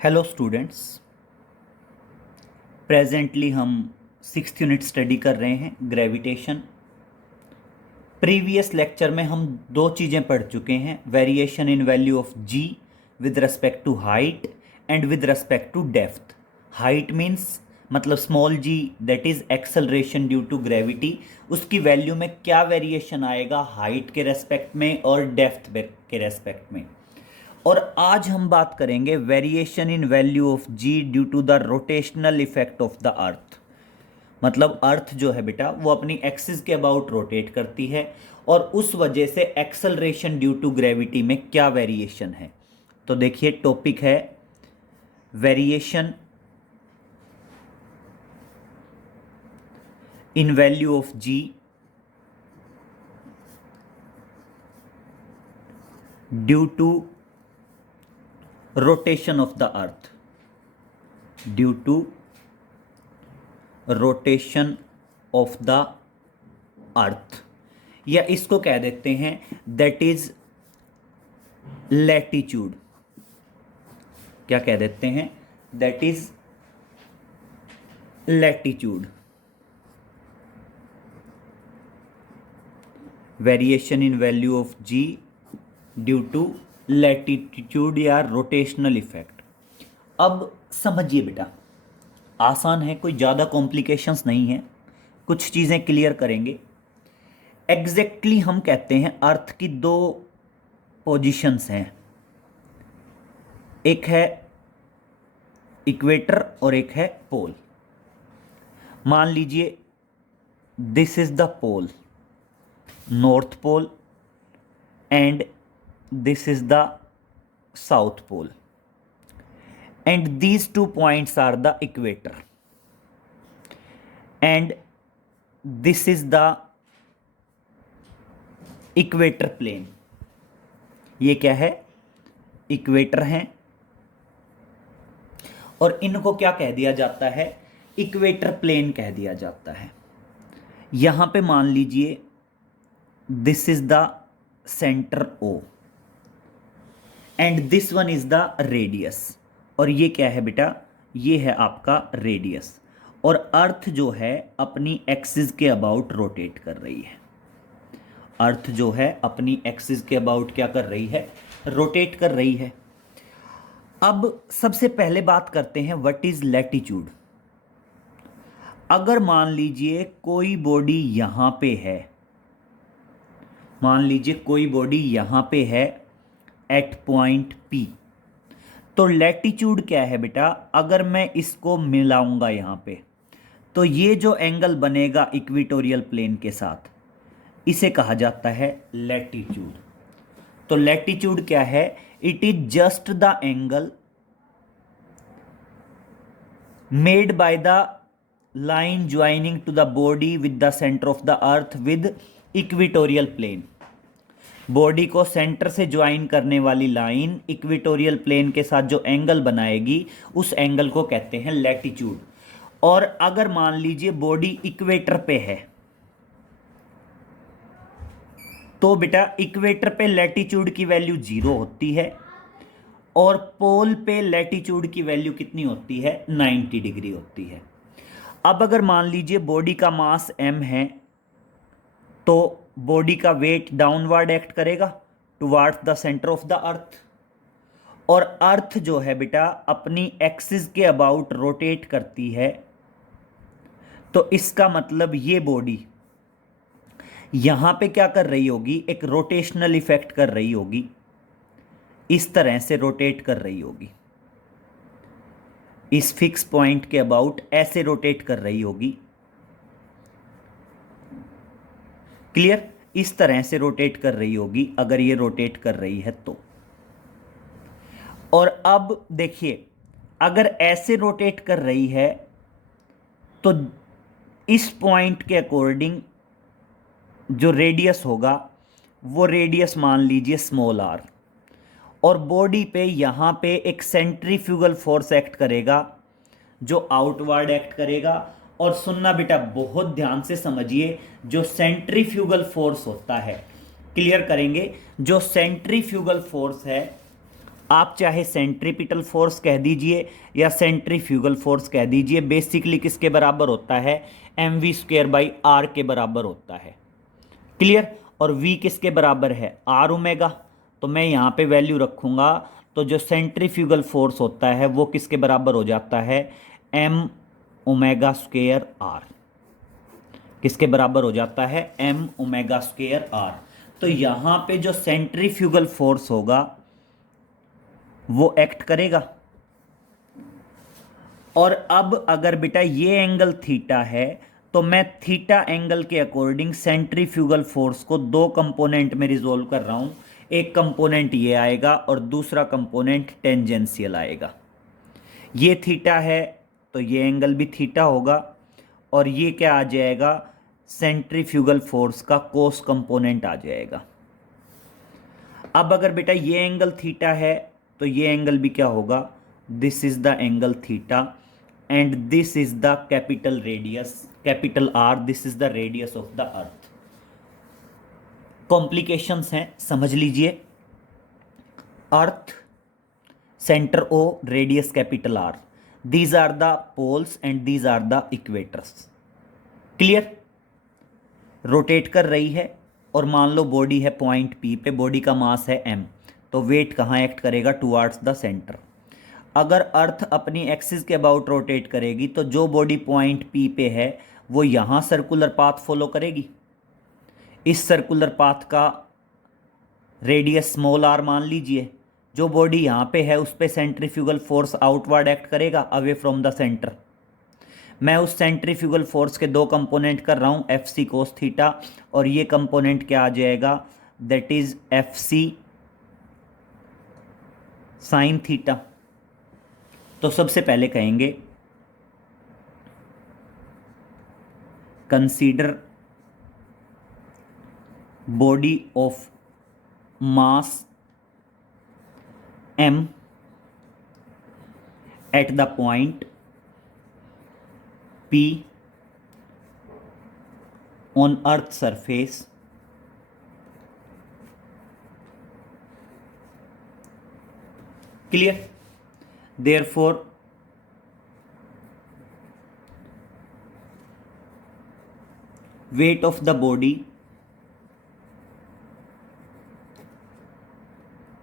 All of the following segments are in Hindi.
Hello students. प्रेजेंटली हम 6th यूनिट स्टडी कर रहे हैं ग्रेविटेशन। प्रीवियस लेक्चर में हम दो चीज़ें पढ़ चुके हैं, variation in value of G with respect to height and with respect to depth. Height means मतलब small G, that is acceleration due to gravity. उसकी वैल्यू में क्या वेरिएशन आएगा हाइट के रेस्पेक्ट में और डेप्थ के रेस्पेक्ट में। और आज हम बात करेंगे variation in value of ji due to the rotational effect of the earth. मतलब अर्थ जो है बेटा वो अपनी एक्सिस के अबाउट रोटेट करती है और उस वजह से एक्सेलरेशन ड्यू टू ग्रेविटी में क्या वेरिएशन है। तो देखिए टॉपिक है variation in value of ji due to rotation of the earth, due to rotation of the earth, या इसको कह देते हैं दैट इज लैटिट्यूड। क्या कह देते हैं? That is latitude. Variation in value of ji due to latitude या रोटेशनल इफेक्ट। अब समझिए बेटा, आसान है, कोई ज़्यादा कॉम्प्लिकेशंस नहीं है, कुछ चीज़ें क्लियर करेंगे। एग्जैक्टली हम कहते हैं अर्थ की दो पोजीशंस हैं, एक है इक्वेटर और एक है पोल। मान लीजिए this is the pole, north pole, and this is the south pole, and these two points are the equator, and this is the equator plane। ये क्या है? इक्वेटर हैं और इनको क्या कह दिया जाता है? इक्वेटर प्लेन कह दिया जाता है। यहां पे मान लीजिए this is the centre O and this one is the radius. और ये क्या है बेटा? ये है आपका रेडियस। और अर्थ जो है अपनी एक्सिस के अबाउट रोटेट कर रही है। अर्थ जो है अपनी एक्सिस के अबाउट क्या कर रही है? रोटेट कर रही है। अब सबसे पहले बात करते हैं व्हाट इज लैटिट्यूड। अगर मान लीजिए कोई बॉडी यहां पे है, मान लीजिए कोई बॉडी यहां पे है एट पॉइंट P, तो लैटिट्यूड क्या है बेटा? अगर मैं इसको मिलाऊंगा यहां पे तो ये जो एंगल बनेगा इक्वेटोरियल प्लेन के साथ, इसे कहा जाता है लैटिट्यूड। तो लैटिट्यूड क्या है? It is just the angle made by the line joining to the body with the centre of the earth with equatorial plane. Body को सेंटर से ज्वाइन करने वाली लाइन इक्वेटोरियल प्लेन के साथ जो एंगल बनाएगी उस एंगल को कहते हैं लैटिट्यूड। और अगर मान लीजिए बॉडी इक्वेटर पे है तो बेटा इक्वेटर पे लैटिट्यूड की वैल्यू 0 होती है और पोल पे लैटिट्यूड की वैल्यू कितनी होती है? 90 डिग्री होती है। अब अगर मान लीजिए बॉडी का मास m है तो बॉडी का वेट डाउनवर्ड एक्ट करेगा towards the centre of the अर्थ। और अर्थ जो है बेटा अपनी एक्सिस के अबाउट रोटेट करती है, तो इसका मतलब ये बॉडी यहां पे क्या कर रही होगी? एक रोटेशनल इफेक्ट कर रही होगी, इस तरह से रोटेट कर रही होगी, इस फिक्स पॉइंट के अबाउट ऐसे रोटेट कर रही होगी। क्लियर? इस तरह से रोटेट कर रही होगी अगर ये रोटेट कर रही है तो। और अब देखिए अगर ऐसे रोटेट कर रही है तो इस पॉइंट के अकॉर्डिंग जो रेडियस होगा वो रेडियस मान लीजिए स्मॉल r, और बॉडी पे यहां पे एक सेंट्रीफ्यूगल फोर्स एक्ट करेगा जो आउटवर्ड एक्ट करेगा। और सुनना बेटा, बहुत ध्यान से समझिए, जो सेंट्रीफ्यूगल फोर्स होता है, क्लियर करेंगे, जो सेंट्रीफ्यूगल फोर्स है आप चाहे सेंट्रीपिटल फोर्स कह दीजिए या सेंट्रीफ्यूगल फोर्स कह दीजिए, बेसिकली किसके बराबर होता है, mv²/r के बराबर होता है। क्लियर। और v किसके बराबर है, r ओमेगा। तो मैं यहाँ पे वैल्यू रखूँगा, तो जो सेंट्रीफ्यूगल फोर्स होता है वो किसके बराबर हो जाता है, m²r। किसके बराबर हो जाता है, m²r। तो यहाँ पे जो सेंट्रीफ्यूगल फोर्स होगा वो एक्ट करेगा। और अब अगर बेटा ये एंगल थीटा है, तो मैं थीटा एंगल के अकॉर्डिंग सेंट्रीफ्यूगल फोर्स को दो कंपोनेंट में रिजोल्व कर रहा हूं। एक कंपोनेंट ये आएगा और दूसरा कंपोनेंट टेंजेंशियल आएगा। ये थीटा है तो ये एंगल भी थीटा होगा, और ये क्या आ जाएगा, सेंट्रीफ्यूगल फोर्स का कोस कंपोनेंट आ जाएगा। अब अगर बेटा ये एंगल थीटा है तो ये एंगल भी क्या होगा, this is the angle theta and this is the capital radius, capital R, this is the radius of the earth. Complications हैं, समझ लीजिए। Earth, centre O, radius capital R, these are the poles and these are the equators. Clear. Rotate कर रही है और मान लो बॉडी है पॉइंट पी पे, बॉडी का मास है m, तो वेट कहाँ एक्ट करेगा, टुवार्ड्स द सेंटर। अगर अर्थ अपनी एक्सिस के अबाउट रोटेट करेगी तो जो बॉडी पॉइंट पी पे है वो यहाँ सर्कुलर पाथ फॉलो करेगी। इस सर्कुलर पाथ का रेडियस स्मॉल r मान लीजिए। जो बॉडी यहाँ पे है उस पे सेंट्रीफ्यूगल फोर्स आउटवर्ड एक्ट करेगा अवे फ्रॉम द सेंटर। मैं उस सेंट्रीफ्यूगल फोर्स के दो कंपोनेंट कर रहा हूँ, एफ सी कोस थीटा, और ये कंपोनेंट क्या आ जाएगा, that is F C sine theta. तो सबसे पहले कहेंगे consider body of mass m at the point P on earth surface clear। therefore weight of the body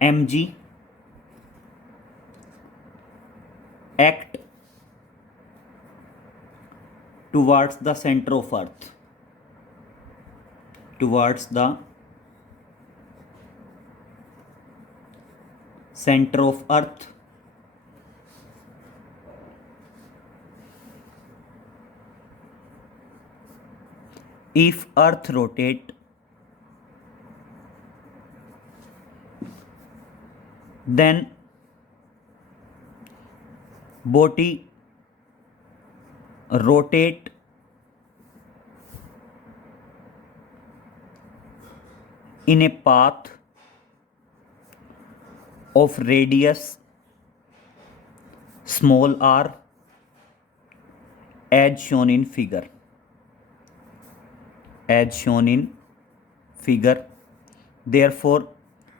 mg act towards the center of earth, towards the center of earth, if earth rotate then body rotate in a path of radius small r as shown in figure, as shown in figure। therefore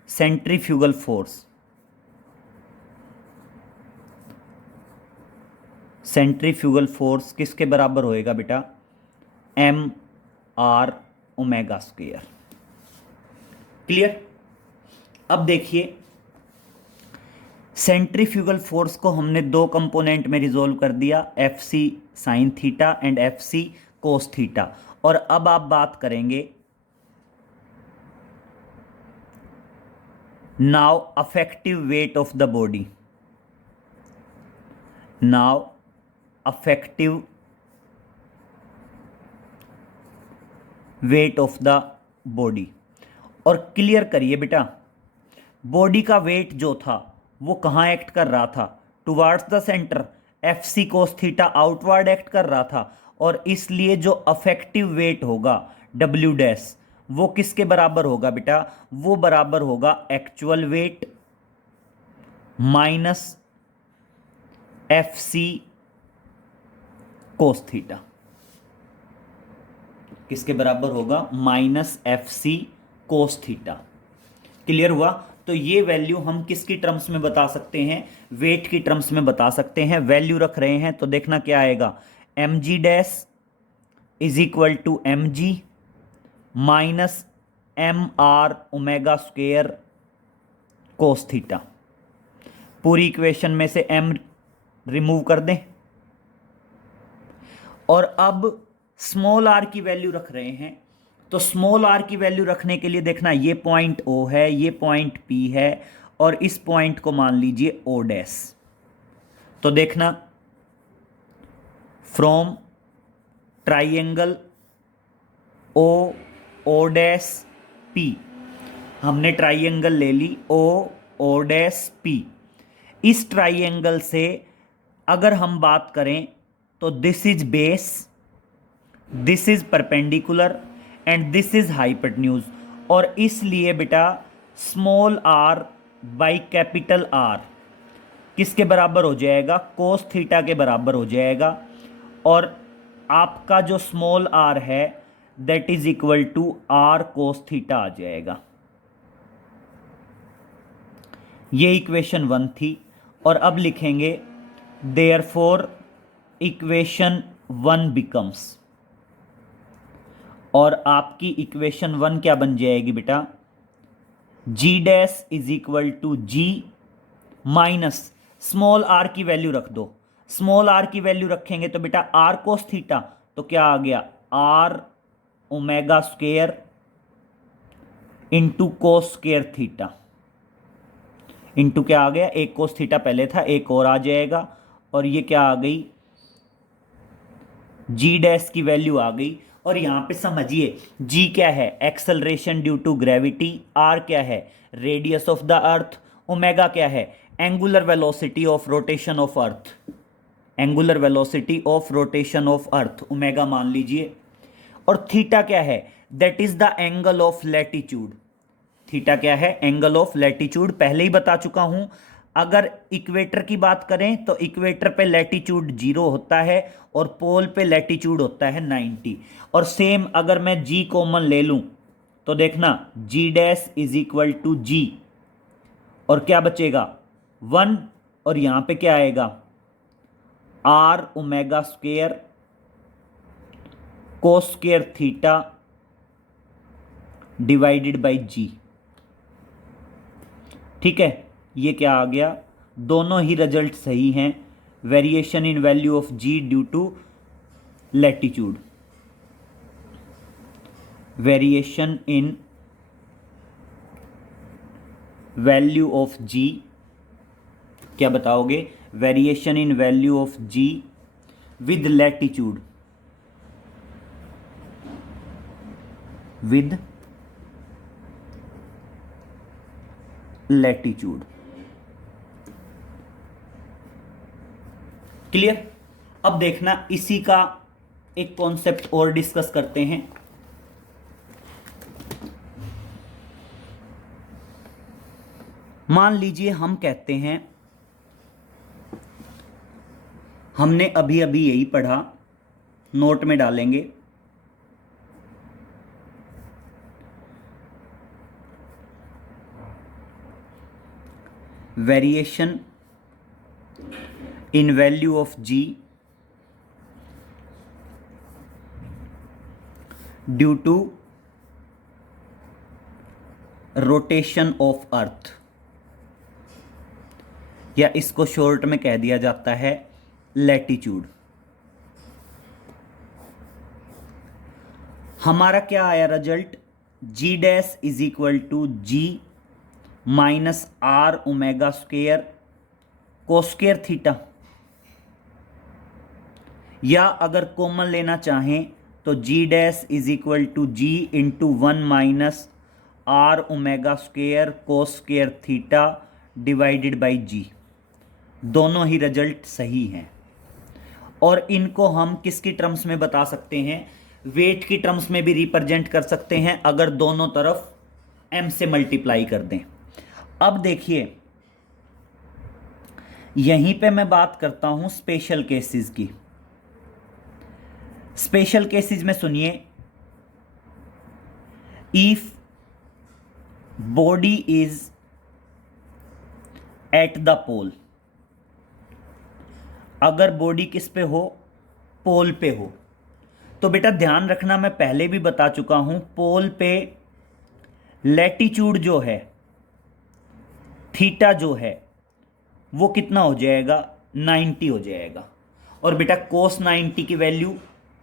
centrifugal force, centrifugal force किसके बराबर होएगा बेटा, mr ओमेगा स्क्वायर। क्लियर। अब देखिए सेंट्रीफ्यूगल फोर्स को हमने दो कंपोनेंट में रिजोल्व कर दिया, F C sine theta and F C cos theta. और अब आप बात करेंगे now effective weight of the body, now effective weight of the body. और क्लियर करिए बेटा, बॉडी का वेट जो था वो कहाँ एक्ट कर रहा था, towards the centre. F C cos theta outward act कर रहा था, और इसलिए जो अफेक्टिव वेट होगा डब्ल्यू डैश वो किसके बराबर होगा बेटा, वो बराबर होगा actual weight minus F C cos theta. किसके बराबर होगा, minus F C cos theta. Clear हुआ। तो ये वैल्यू हम किसकी टर्म्स में बता सकते हैं, वेट की टर्म्स में बता सकते हैं। वैल्यू रख रहे हैं तो देखना क्या आएगा, m g dash is equal to m g minus m r omega square cos theta. पूरी इक्वेशन में से m रिमूव कर दें और अब स्मॉल r की वैल्यू रख रहे हैं। तो स्मॉल r की वैल्यू रखने के लिए देखना, ये पॉइंट O है, ये पॉइंट P है और इस पॉइंट को मान लीजिए O डैश। तो देखना, from triangle O dash P, हमने ट्राइएंगल ले ली O डैश P। इस ट्राइएंगल से अगर हम बात करें तो this is base, this is perpendicular and this is hypotenuse. और इसलिए बेटा small r by capital R किसके बराबर हो जाएगा, कोस थीटा के बराबर हो जाएगा। और आपका जो स्मॉल r है that is equal to r cos theta आ जाएगा। ये इक्वेशन 1 थी। और अब लिखेंगे देयरफॉर इक्वेशन 1 बिकम्स, और आपकी इक्वेशन 1 क्या बन जाएगी बेटा, g dash is equal to g minus small r की वैल्यू रख दो। स्मॉल r की वैल्यू रखेंगे तो बेटा r कोस थीटा, तो क्या आ गया r omega square into cos square theta, into क्या आ गया, एक कोस थीटा पहले था, एक और आ जाएगा। और ये क्या आ गई, जी डैश की वैल्यू आ गई। और यहां पे समझिए जी क्या है, acceleration due to gravity, R क्या है, radius of the earth, omega क्या है, angular velocity of rotation of earth, angular velocity of rotation of earth omega मान लीजिए। और थीटा क्या है, that is the angle of latitude. Theta क्या है, एंगल ऑफ लैटिट्यूड, पहले ही बता चुका हूं। अगर इक्वेटर की बात करें तो इक्वेटर पे लैटिट्यूड 0 होता है और पोल पे लैटिट्यूड होता है 90। और सेम अगर मैं जी कॉमन ले लूं तो देखना G dash is equal to G, और क्या बचेगा 1, और यहां पे क्या आएगा R omega square cos square theta divided by G. ठीक है, ये क्या आ गया, दोनों ही रिजल्ट सही हैं। Variation in value of ji due to latitude, variation in value of G, क्या बताओगे, variation in value of G with latitude, with latitude. Clear. अब देखना इसी का एक कॉन्सेप्ट और डिस्कस करते हैं। मान लीजिए हम कहते हैं, हमने अभी अभी यही पढ़ा, नोट में डालेंगे, variation in value of ji due to rotation of earth, या इसको शॉर्ट में कह दिया जाता है लैटिट्यूड। हमारा क्या आया result, G dash is equal to G minus R omega square cos square theta, या अगर कॉमन लेना चाहें तो G dash is equal to G into 1 minus R omega square cos square theta divided by G. दोनों ही रिजल्ट सही हैं। और इनको हम किसकी टर्म्स में बता सकते हैं, वेट की टर्म्स में भी रिप्रेजेंट कर सकते हैं अगर दोनों तरफ m से मल्टीप्लाई कर दें। अब देखिए यहीं पे मैं बात करता हूं स्पेशल केसेस की। स्पेशल केसेस में सुनिए, if body is at the pole. अगर बॉडी किस पे हो, पोल पे हो, तो बेटा ध्यान रखना, मैं पहले भी बता चुका हूं, पोल पे लैटिट्यूड जो है, थीटा जो है, वो कितना हो जाएगा, 90 हो जाएगा। और बेटा कोस 90 की वैल्यू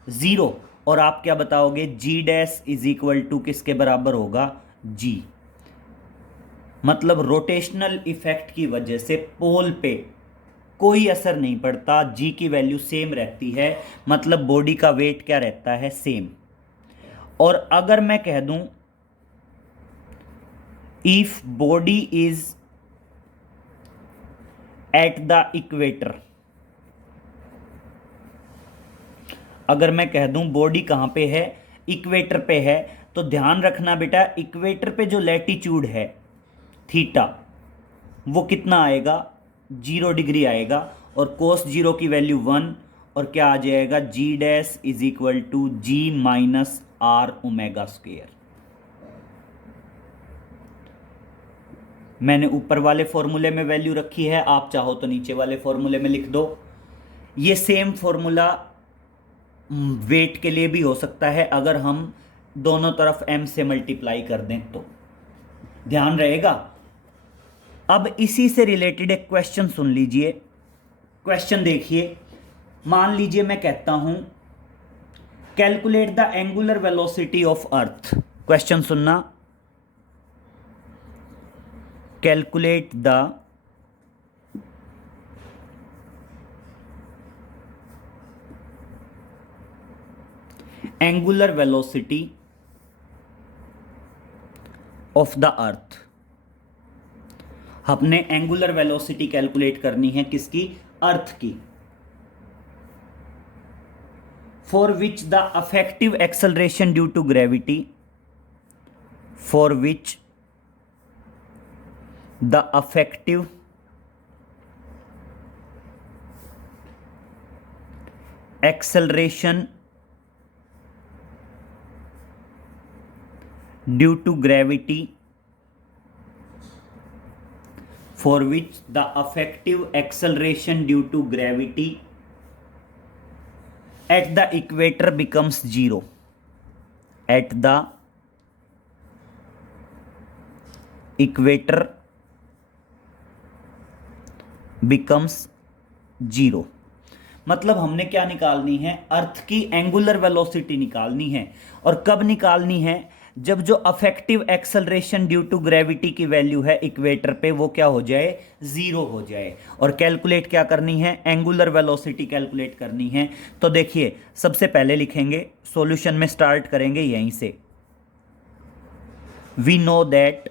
0, और आप क्या बताओगे, जी डैश इज इक्वल टू किसके बराबर होगा, जी। मतलब रोटेशनल इफेक्ट की वजह से पोल पे कोई असर नहीं पड़ता, जी की वैल्यू सेम रहती है, मतलब बॉडी का वेट क्या रहता है, सेम। और अगर मैं कह दूं if body is at the equator, अगर मैं कह दूं बॉडी कहां पे है, इक्वेटर पे है, तो ध्यान रखना बेटा, इक्वेटर पे जो लैटिट्यूड है थीटा, वो कितना आएगा, 0 डिग्री आएगा, और कोस 0 की वैल्यू 1, और क्या आ जाएगा, G dash is equal to G minus R omega square. मैंने ऊपर वाले फॉर्मूले में वैल्यू रखी है, आप चाहो तो नीचे वाले फॉर्मूले में लिख दो। ये सेम फॉर्मूला वेट के लिए भी हो सकता है, अगर हम दोनों तरफ m से मल्टीप्लाई कर दें तो ध्यान रहेगा। अब इसी से रिलेटेड एक क्वेश्चन सुन लीजिए। क्वेश्चन देखिए, मान लीजिए मैं कहता हूं calculate the angular velocity of earth. Question सुनना, calculate the angular velocity of the earth. हमने एंगुलर वेलोसिटी कैलकुलेट करनी है किसकी, अर्थ की। For which the effective acceleration due to gravity, for which the effective acceleration due to gravity, for which the effective acceleration due to gravity at the equator becomes 0, at the equator becomes 0। मतलब हमने क्या निकालनी है, अर्थ की एंगुलर वेलोसिटी निकालनी है। और कब निकालनी है, जब जो effective acceleration due to gravity की वैल्यू है इक्वेटर पे, वो क्या हो जाए, 0 हो जाए। और कैलकुलेट क्या करनी है, एंगुलर वेलोसिटी कैलकुलेट करनी है। तो देखिए, सबसे पहले लिखेंगे, सॉल्यूशन में स्टार्ट करेंगे यहीं से। We know that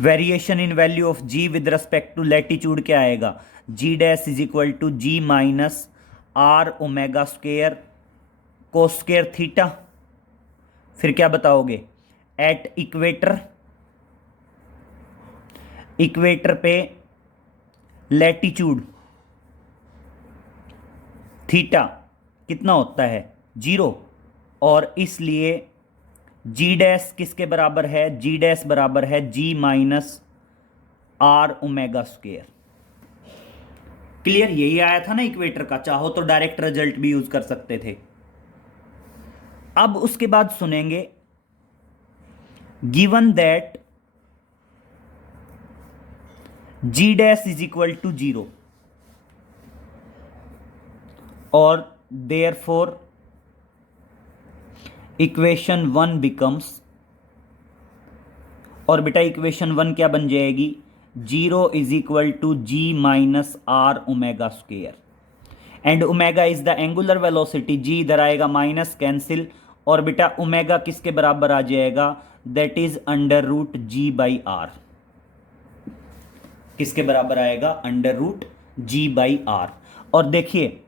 variation in value of G with respect to latitude क्या आएगा, G dash is equal to G minus R omega square cos square theta. फिर क्या बताओगे, एट इक्वेटर, इक्वेटर पे लैटिट्यूड थीटा कितना होता है, 0, और इसलिए जी डैश किसके बराबर है, जी डैश बराबर है G minus R omega square. Clear, यही आया था ना इक्वेटर का, चाहो तो डायरेक्ट रिजल्ट भी यूज कर सकते थे। अब उसके बाद सुनेंगे, given that g dash is equal to 0 और देयरफॉर इक्वेशन 1 बिकम्स, और बेटा इक्वेशन 1 क्या बन जाएगी, 0 is equal to G minus R omega square, and omega is the angular velocity, G इधर आएगा माइनस कैंसिल, और बेटा ओमेगा किसके बराबर आ जाएगा, that is under root g by r. किसके बराबर आएगा, under root g by r. और देखिए,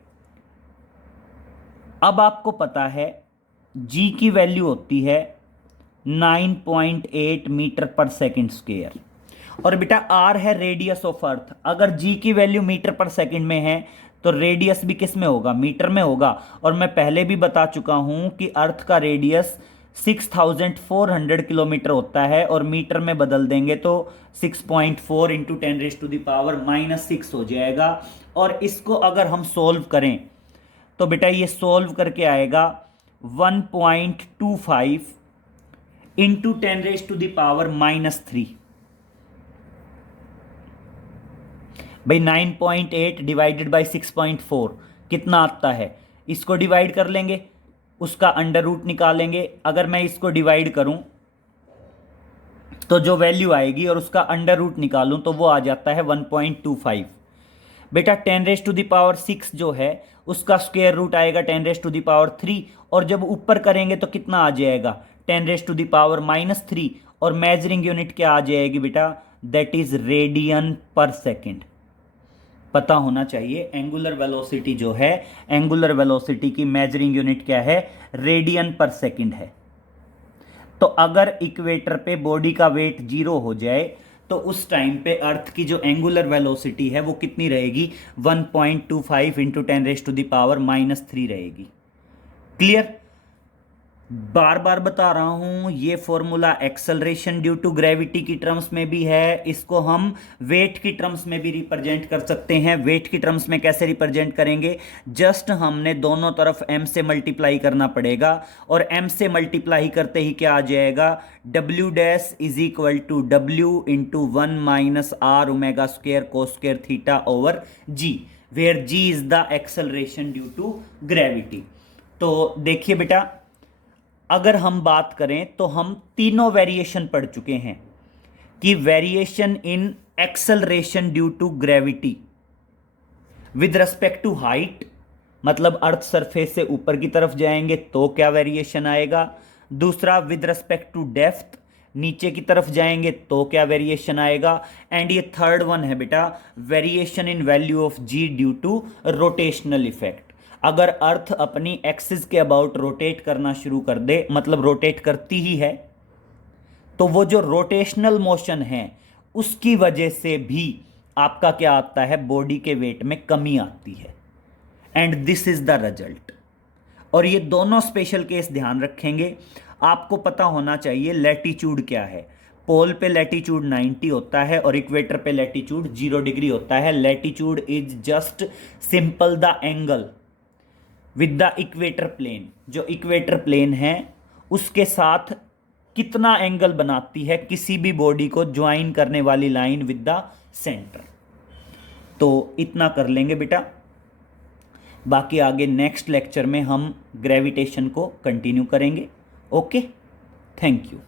अब आपको पता है जी की वैल्यू होती है 9.8 मीटर पर सेकंड स्क्वायर, और बेटा आर है रेडियस ऑफ अर्थ। अगर जी की वैल्यू मीटर पर सेकंड में है तो रेडियस भी किस में होगा, मीटर में होगा। और मैं पहले भी बता चुका हूं कि अर्थ का रेडियस 6400 किलोमीटर होता है, और मीटर में बदल देंगे तो 6.4 इंटू 10⁻⁻6 हो जाएगा। और इसको अगर हम सोल्व करें तो बेटा ये सोल्व करके आएगा 1.25 इंटू 10⁻³ भाई 9.8 डिवाइडेड बाई 6.4 कितना आता है, इसको डिवाइड कर लेंगे, उसका अंडर रूट निकालेंगे। अगर मैं इसको डिवाइड करूं तो जो वैल्यू आएगी और उसका अंडर रूट निकालूं तो वो आ जाता है 1.25। बेटा 10⁻6 जो है उसका स्क्वायर रूट आएगा 10⁻3, और जब ऊपर करेंगे तो कितना आ जाएगा 10⁻⁻3, और मेजरिंग यूनिट क्या आ जाएगी बेटा, दैट इज रेडियन पर सेकेंड। पता होना चाहिए एंगुलर वेलोसिटी जो है, एंगुलर वेलोसिटी की मेजरिंग यूनिट क्या है, रेडियन पर सेकंड है। तो अगर इक्वेटर पे बॉडी का वेट 0 हो जाए तो उस टाइम पे अर्थ की जो एंगुलर वेलोसिटी है वो कितनी रहेगी, 1.25 इंटू 10⁻³ रहेगी। क्लियर? बार बार बता रहा हूं, ये formula acceleration due to gravity की टर्म्स में भी है, इसको हम वेट की टर्म्स में भी रिप्रेजेंट कर सकते हैं। वेट की टर्म्स में कैसे रिप्रेजेंट करेंगे, जस्ट हमने दोनों तरफ m से मल्टीप्लाई करना पड़ेगा, और m से मल्टीप्लाई करते ही क्या आ जाएगा, w dash is equal to w into 1 minus r omega square cos square theta over g, where g is the acceleration due to gravity. तो देखिए बेटा, अगर हम बात करें तो हम तीनों वेरिएशन पढ़ चुके हैं कि variation in acceleration due to gravity with respect to height, मतलब अर्थ सरफेस से ऊपर की तरफ जाएंगे तो क्या वेरिएशन आएगा। दूसरा विद रिस्पेक्ट टू डेप्थ, नीचे की तरफ जाएंगे तो क्या वेरिएशन आएगा। एंड ये थर्ड वन है बेटा, variation in value of ji due to rotational effect. अगर अर्थ अपनी एक्सिस के अबाउट रोटेट करना शुरू कर दे, मतलब रोटेट करती ही है, तो वो जो रोटेशनल मोशन है उसकी वजह से भी आपका क्या आता है, बॉडी के वेट में कमी आती है। And this is the result. और ये दोनों स्पेशल केस ध्यान रखेंगे। आपको पता होना चाहिए लैटिट्यूड क्या है। पोल पे लैटिट्यूड 90 होता है और इक्वेटर पे लैटिट्यूड 0 डिग्री होता है। Latitude is just simple the angle with the equator plane, जो इक्वेटर प्लेन है उसके साथ कितना एंगल बनाती है किसी भी बॉडी को ज्वाइन करने वाली लाइन विद द सेंटर। तो इतना कर लेंगे बेटा, बाकी आगे नेक्स्ट लेक्चर में हम ग्रेविटेशन को कंटिन्यू करेंगे। Okay, thank you.